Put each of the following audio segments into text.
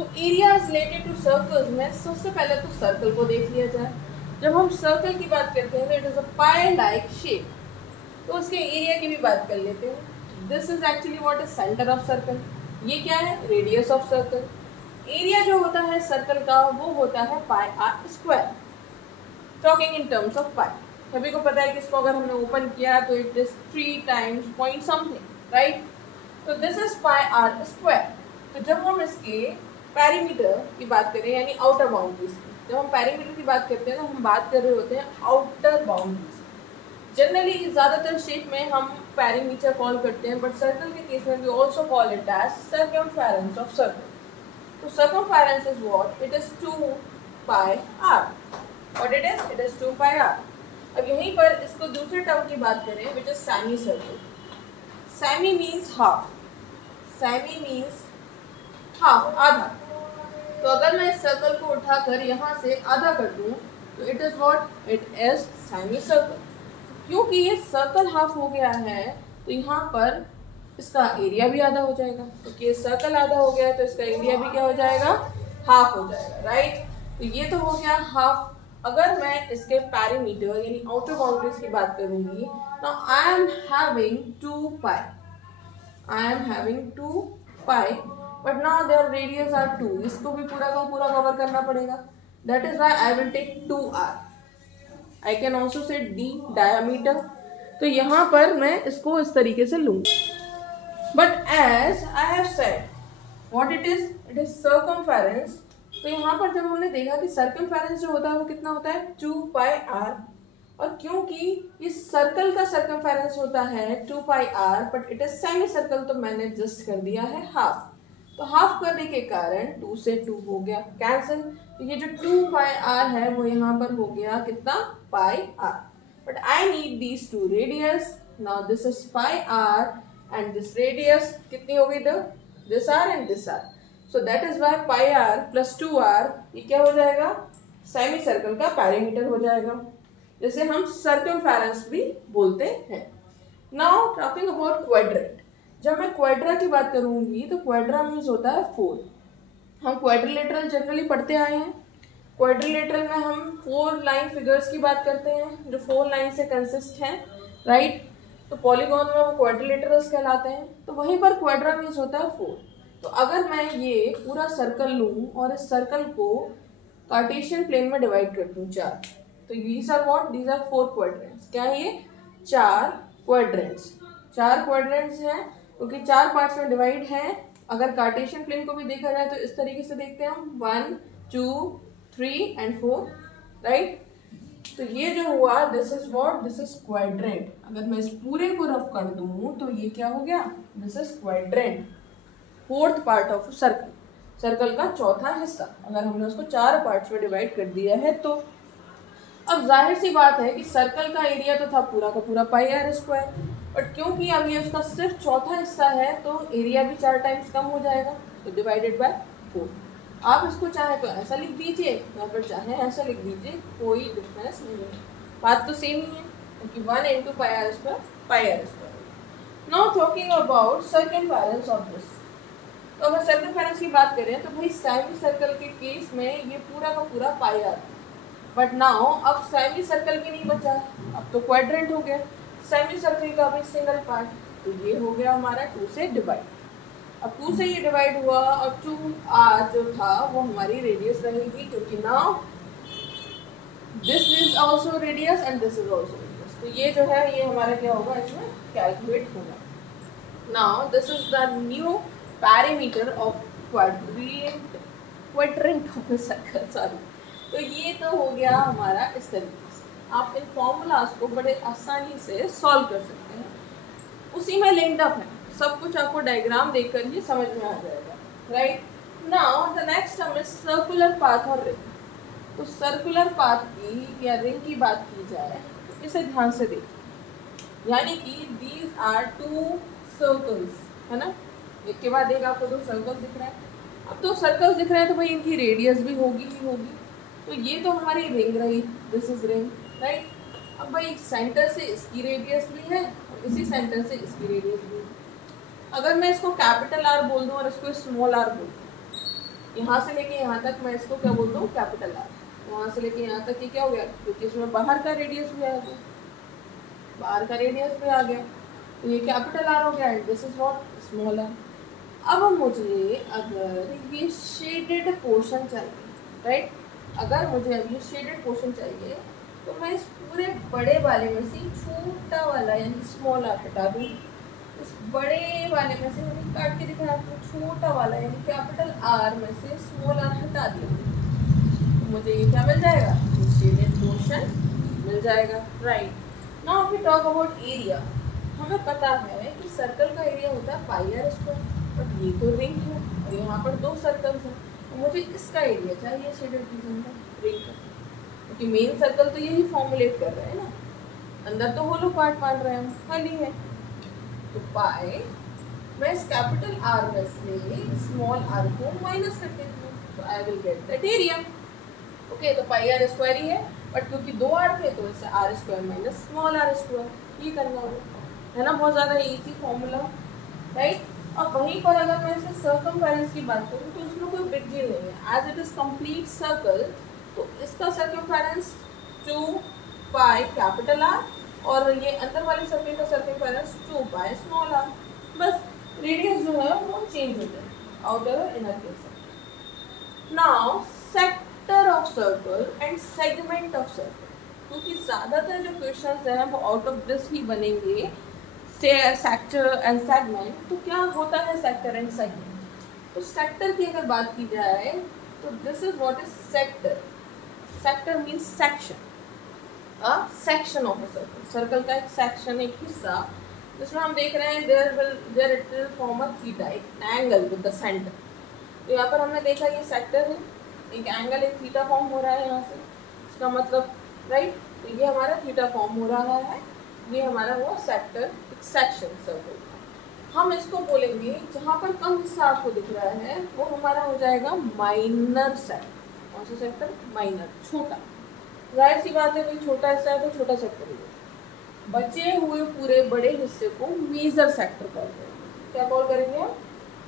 So area related to circles में सबसे पहले तो सर्कल को देख लिया जाए। जब हम सर्कल की बात करते हैं तो it is a pi like shape, तो उसके एरिया की भी बात कर लेते हैं। This is actually what is centre of circle. ये क्या है? Radius of circle. एरिया जो होता है सर्कल का वो होता है pi r square, talking in terms of pi. सभी को पता है कि इसको अगर हमने ओपन किया तो it is 3 times point something, right? तो this is pi r square. तो जब हम इसके पेरीमीटर की बात करें यानी आउटर बाउंड्रीज की, जब हम पेरीमीटर की बात करते हैं तो हम बात कर रहे होते हैं आउटर बाउंड्रीज। जनरली ज़्यादातर शेप में हम पेरीमीटर कॉल करते हैं, बट सर्कल के केस में we also call it as circumference of circle. तो circumference is what? It is 2 pi r. What it is? It is 2 pi r. अब यहीं पर इसको दूसरे टर्म की बात करें which is semicircle. Semi means half. Semi means half, आधा। तो अगर मैं इस सर्कल को उठाकर यहाँ से आधा कर दूँ तो it is what? It is semi circle. क्योंकि ये सर्कल हाफ हो गया है तो यहाँ पर इसका एरिया भी आधा हो जाएगा, क्योंकि ये सर्कल आधा हो गया है तो इसका एरिया भी क्या हो जाएगा? हाफ हो जाएगा, राइट? तो ये तो हो गया हाफ। अगर मैं इसके पेरीमीटर यानी आउटर बाउंड्रीज की बात करूंगी तो I am having 2 pi. I am having 2 pi, but now there radius are 2। इसको भी पूरा का पूरा कवर करना पड़ेगा। That is why I will take 2r। I can also say d diameter. तो यहाँ पर मैं इसको इस तरीके से लूंगी। But as I have said what it is circumference. तो यहाँ पर जब हमने देखा कि सर्कमफेरेंस जो होता है वो कितना होता है? 2 पाई r। और क्योंकि इस सर्कल का सर्कमफेरेंस होता है 2 पाई r, but it is semi circle, तो मैंने जस्ट कर दिया है हाफ। तो हाफ करने के कारण 2 से 2 हो गया कैंसिल। तो ये जो 2 पाई r है वो यहाँ पर हो गया कितना? Pi r। But I need these 2 radius. Now this is pi r and this radius कितनी हो गई? This r and this r। So that is why pi r plus 2r ये क्या हो जाएगा? सेमी सर्कल का पेरीमीटर हो जाएगा, जैसे हम सर्कमफेरेंस भी बोलते हैं। Now talking about quadrant. जब मैं क्वाड्रा की बात करूंगी तो क्वाड्रा मीन्स होता है 4। हम क्वाड्रिलेटरल जनरली पढ़ते आए हैं। क्वाड्रिलेटरल में हम 4 लाइन फिगर्स की बात करते हैं जो 4 लाइन से कंसिस्ट हैं, राइट? तो पॉलीगॉन में वो क्वाड्रिलेटरल्स कहलाते हैं। तो वहीं पर क्वाड्रा मीन्स होता है 4। तो अगर मैं ये पूरा सर्कल लूँ और इस सर्कल को कार्टेशियन प्लेन में डिवाइड कर दूँ 4, तो these are what? These are 4 quadrants। क्या है ये? 4 quadrants। 4 quadrants हैं क्योंकि 4 पार्ट्स में डिवाइड हैं। अगर कार्टेशियन प्लेन को भी देखा जाए तो इस तरीके से देखते हैं हम 1 2 3 एंड 4, राइट? तो ये जो हुआ this is what? This is quadrant. अगर मैं इस पूरे को रफ कर दूं तो ये क्या हो गया? This is quadrant, 4th part of circle. Circle का चौथा हिस्सा अगर हमने उसको 4 पार्ट्स में डिवाइड कर दिया है तो अब जाहिर सी बात है कि सर्कल का एरिया तो था पूरा का पूरा पाई आर स्क्वायर, बट क्योंकि अब ये उसका सिर्फ चौथा हिस्सा है तो एरिया भी 4 टाइम्स कम हो जाएगा, तो डिवाइडेड बाय 4। आप इसको चाहे तो ऐसा लिख दीजिए या फिर चाहे ऐसा लिख दीजिए, कोई डिफरेंस नहीं है, बात तो सेम ही है क्योंकि 1 into pi r square. Now talking about circumference of this. तो अगर सर्कमफेरेंस की बात करें तो भाई सेमी सर्कल के केस में ये पूरा का पूरा पाई आर, बट नाउ अब सेमी सर्कल भी नहीं बचा, अब तो क्वाड्रेंट हो गया। सेमी सर्कल का भी सिंगल पार्ट, तो ये हो गया हमारा 2 से डिवाइड। अब 2 से ये डिवाइड हुआ और 2r जो था वो हमारी रेडियस रहेगी, क्योंकि now this is also radius and this is also radius. तो ये जो है ये हमारा क्या होगा? इसमें कैलकुलेट होगा। Now this is the new parameter of quadrant of the circle, sorry. तो ये तो हो गया हमारा इस तरीके से। आप इन फॉर्मूलाज को बड़े आसानी से सॉल्व कर सकते हैं, उसी में लिंक्ड अप है, सब कुछ आपको डायग्राम देखकर ही समझ में आ जाएगा, right? Now the next term is circular path और रिंग। तो सर्कुलर पाथ की या रिंग की बात की जाए तो इसे ध्यान से देखिए, यानी कि दीज आर 2 सर्कल्स, है ना? एक के बाद एक आपको 2 सर्कल्स दिख रहे हैं। अब 2 सर्कल्स दिख रहे हैं तो भाई इनकी रेडियस भी होगी ही होगी। तो ये तो हमारी रिंग रही, दिस इज रिंग, राइट? अब भाई सेंटर से इसकी रेडियस भी है और इसी सेंटर से इसकी रेडियस भी है। अगर मैं इसको कैपिटल आर बोल दूं और इसको स्मॉल आर बोल दूं यहाँ से लेके यहाँ तक मैं इसको क्या बोलता हूँ, कैपिटल आर। यहाँ से लेके यहाँ तक ये क्या हो गया, क्योंकि इसमें बाहर का रेडियस भी आ गया, बाहर का रेडियस भी आ गया, तो ये कैपिटल आर हो गया and this is what, small r. अब मुझे अगर ये शेडेड पोर्शन चाहिए, राइट, अगर मुझे अब ये शेडेड पोर्शन चाहिए तो मैं इस पूरे बड़े वाले में से छोटा वाला यानी स्मॉल आर हटा दूँ। इस बड़े वाले में से मैंने काट के दिखाया आपको, छोटा वाला यानी कैपिटल आर में से स्मॉल आर हटा दिया, तो मुझे ये क्या मिल जाएगा, शेडेड पोर्शन मिल जाएगा, right. Now we talk about area. हमें पता है कि सर्कल का एरिया होता है पाई आर स्क्वायर, बट ये तो रिंग है और यहाँ पर दो सर्कल्स हैं, तो मुझे इसका एरिया चाहिए शेडेड रीजन का, रिंग का, क्योंकि मेन सर्कल तो यही फॉर्मुलेट कर रहे हैं ना, अंदर तो होलो पार्ट मान रहे हैं हम, खाली है। तो पाई मैं इस कैपिटल आर में से स्मॉल आर को माइनस कर देती हूँ, तो I will get that area. Okay, तो पाई आर स्क्वायर ही है, बट क्योंकि दो आर थे तो इससे r square minus small r square, ये करना होगा, है ना, बहुत ज़्यादा इजी फॉर्मूला, राइट। और वहीं पर अगर मैं इसके सर्कमफेरेंस की बात करूँ तो उसमें कोई बिग डील नहीं है, as it is complete circle, तो इसका सर्कमफेरेंस 2 पाई कैपिटल आर और ये अंदर वाले सर्कल का सर्कमफेरेंस 2 पाई स्मॉल आर, बस रेडियस जो है वो चेंज हो जाए आउटर और inner case. Now sector of circle and segment of circle, क्योंकि ज़्यादातर जो क्वेश्चंस हैं वो आउट ऑफ दिस ही बनेंगे, सेक्टर एंड सेगमेंट। तो क्या होता है सेक्टर एंड सेगमेंट? तो सेक्टर की अगर बात की जाए तो this is what is sector. Sector means section, a section of a circle, circle का एक सेक्शन, एक हिस्सा, जिसमें हम देख रहे हैं there it will form a theta, एक एंगल विद द सेंटर। तो यहाँ पर हमने देखा ये सेक्टर है, एक एंगल, एक थीटा फॉर्म हो रहा है यहाँ से, इसका मतलब, राइट, तो ये हमारा थीटा फॉर्म हो रहा है, ये हमारा वो सेक्टर, एक सेक्शन सर्कल। हम इसको बोलेंगे जहाँ पर कम हिस्सा आपको दिख रहा है वो हमारा हो जाएगा माइनर सेक्टर। कौन सा सेक्टर? माइनर, छोटा। जाहिर सी बात है कोई छोटा हिस्सा है तो छोटा सेक्टर होगा। बचे हुए पूरे बड़े हिस्से को मेजर सेक्टर कॉल करेंगे। क्या कॉल करेंगे?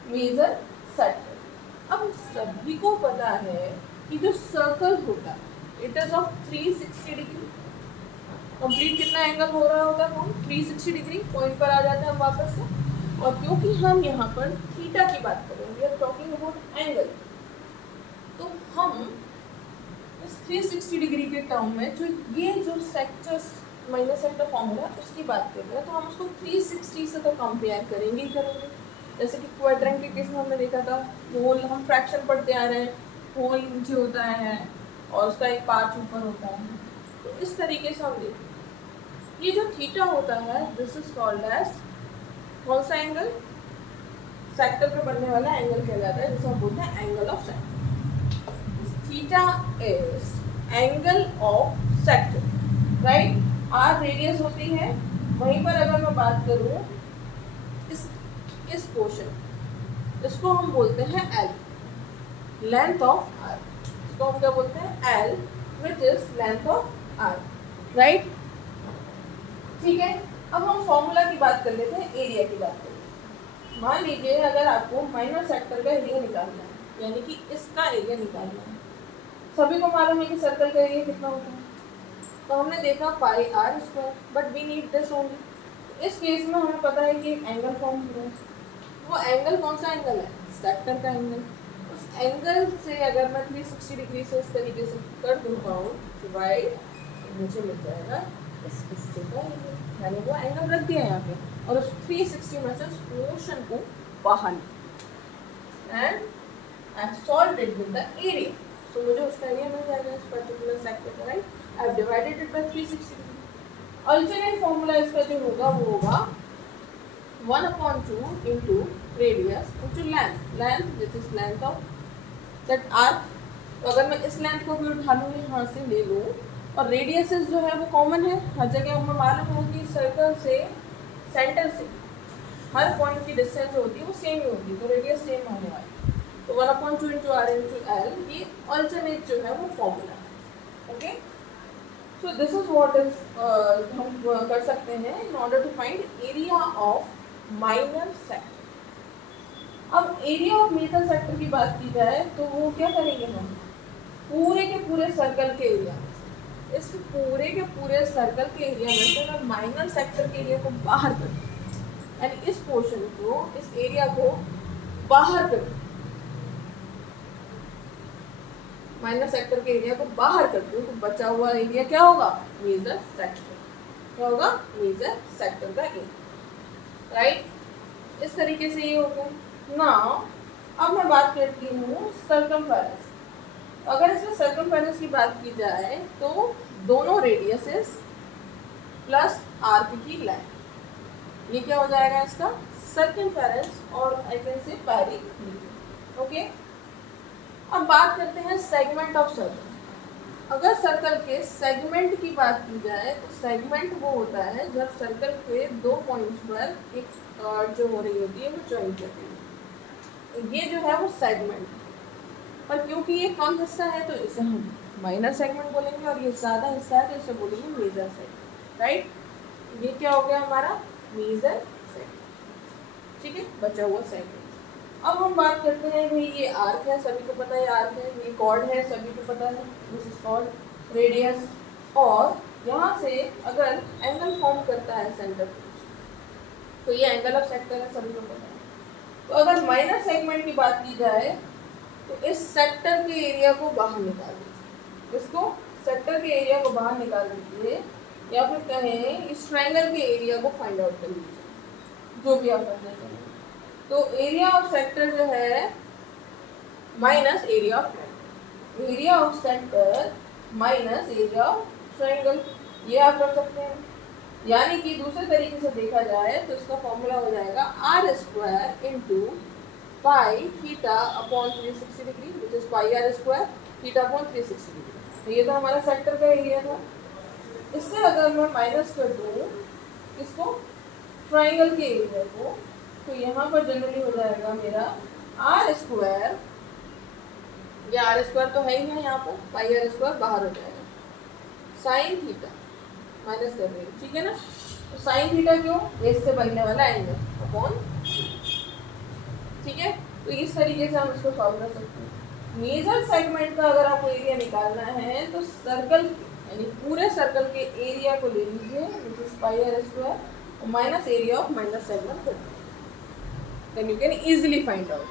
Major sector. अब सभी को पता है कि जो सर्कल होता है it is of 360 degree. Complete कितना एंगल हो रहा होगा? हम 360 डिग्री पॉइंट पर आ जाते हैं हम वापस से। और क्योंकि हम यहाँ पर थीटा की बात कर रहे हैं, we are talking about angle, तो हम इस 360 डिग्री के टर्म में जो ये जो सेक्टर्स माइनर सेक्टर फॉर्मूला उसकी बात कर रहे हैं, तो हम उसको 360 से तो कंपेयर करेंगे ही करेंगे। जैसे कि क्वाड्रेंट के केस में हमने देखा था, होल, हम फ्रैक्शन पढ़ते आ रहे हैं, होल नीचे होता है और उसका एक पार्ट ऊपर होता है, तो इस तरीके से हम देखते हैं। ये जो थीटा होता है दिस इज कॉल्ड एज, कौन सा एंगल? सेक्टर पे बनने वाला एंगल कहलाता है, जिसे हम बोलते हैं angle of sector. Theta is angle of sector, right. R radius होती है, वहीं पर अगर मैं बात करूं इस पोर्शन, इसको हम बोलते हैं एल, लेंथ ऑफ आर। इसको हम क्या बोलते हैं? L, which is length of r, right. ठीक है, अब हम फॉर्मूला की बात कर लेते हैं, एरिया की बात करते हैं। मान लीजिए अगर आपको माइनर सेक्टर का एरिया निकालना है, यानी कि इसका एरिया निकालना है, सभी को मालूम है कि सर्कल का एरिया कितना होता है, तो हमने देखा pi r square, but we need this only. इस केस में हमें पता है कि एक एंगल फॉर्म हो रहा है, वो एंगल कौन सा एंगल है? सेक्टर का एंगल। उस एंगल से अगर मैं 360 डिग्री से इस तरीके से कर दूँगा डिवाइड, मुझे मिल जाएगा इस हिस्से का एरिया। मैंने वो एंगल रख दिया यहाँ पे और उस 360 में से उस पोर्शन को बाहर and I have solved it with the area, so मुझे उसका एरिया मिल जाएगा इस पर्टिकुलर सेक्टर का, right. I have divided it by 360 degree. Alternate formula इसका जो होगा वो होगा 1/2 into radius into length, length this is length of that arc. तो अगर मैं इस लेंथ को भी उठा लूँ, यहाँ से ले लूँ, और रेडियसेस जो है वो कॉमन है हर जगह, हमें मालूम है कि सर्कल से सेंटर से हर पॉइंट की डिस्टेंस जो होती है वो सेम ही होती है, तो रेडियस सेम होने वाली। तो 1/2 इंटू आर इंटू एल, ये अल्टरनेट जो है वो फॉर्मूला है। Okay, so this is what is हम कर सकते हैं in order to find area of minor sector. अब एरिया ऑफ मेजर सेक्टर की बात की जाए तो वो क्या करेंगे हम, पूरे के पूरे सर्कल के एरिया में से, इस पूरे के पूरे सर्कल के एरिया में से अगर माइनर सेक्टर के एरिया को बाहर कर दें, यानी इस पोर्शन को, इस एरिया को बाहर कर दें, माइनर सेक्टर के एरिया को बाहर कर दो, तो बचा हुआ एरिया क्या होगा, मेजर सेक्टर। क्या होगा, मेजर सेक्टर का एरिया, राइट। इस तरीके से ये हो गया। नाउ अब मैं बात करती हूँ सर्कमफेरेंस। अगर इसमें सर्कमफेरेंस की बात की जाए तो दोनों रेडियसेस प्लस आर्क की लाइन, ये क्या हो जाएगा इसका सर्कमफेरेंस, और I can say perimeter. Okay, अब बात करते हैं सेगमेंट ऑफ सर्कल। अगर सर्कल के सेगमेंट की बात की जाए तो सेगमेंट वो होता है जब सर्कल के दो पॉइंट्स पर एक जो हो रही होती है वो ज्वाइन करती है, तो ये जो है वो सेगमेंट। पर क्योंकि ये कम हिस्सा है तो इसे हम माइनर सेगमेंट बोलेंगे, और ये ज़्यादा हिस्सा है तो इसे बोलेंगे मेजर सेगमेंट, राइट। ये क्या हो गया हमारा मेजर सेगमेंट, ठीक है, बचा हुआ सेगमेंट। अब हम बात करते हैं भाई, ये आर्क है, सभी को पता है आर्क है, ये कॉर्ड है, सभी को पता है, दिस इज कॉल्ड रेडियस। और यहाँ से अगर एंगल फॉर्म करता है सेंटर तो ये एंगल ऑफ सेक्टर है, सभी को पता है। तो अगर माइनर सेगमेंट की बात की जाए तो इस सेक्टर के एरिया को बाहर निकाल दीजिए, इसको सेक्टर के एरिया को बाहर निकाल दीजिए, या फिर कहें इस ट्रायंगल के एरिया को फाइंड आउट कर लीजिए, जो भी आप करना चाहें। तो एरिया ऑफ सेक्टर जो है minus area of triangle, area of sector minus area of triangle, ये आप कर सकते हैं। यानी कि दूसरे तरीके से देखा जाए तो इसका फॉर्मूला हो जाएगा r square into pi theta upon 360 degree, which is pi r square theta upon 360 degree. तो ये तो हमारा सेक्टर का एरिया था। इससे अगर मैं माइनस कर दूँ इसको ट्रायंगल के एरिया को, तो यहाँ पर जनरली हो जाएगा मेरा आर स्क्वायर, ये आर स्क्वायर तो है ही है, यहाँ पर पाई आर स्क्वायर बाहर हो जाएगा, साइन थीटा माइनस कर रही है, ठीक है ना। तो साइन थीटा क्यों, बेस से बनने वाला एंगल अपॉन, ठीक है। तो इस तरीके से हम इसको सॉल्व कर सकते हैं। मेजर सेगमेंट का अगर आपको एरिया निकालना है तो सर्कल यानी पूरे सर्कल के एरिया को ले लीजिए, which is pi r square, और minus area of minor segment कर दीजिए, then you can easily find out.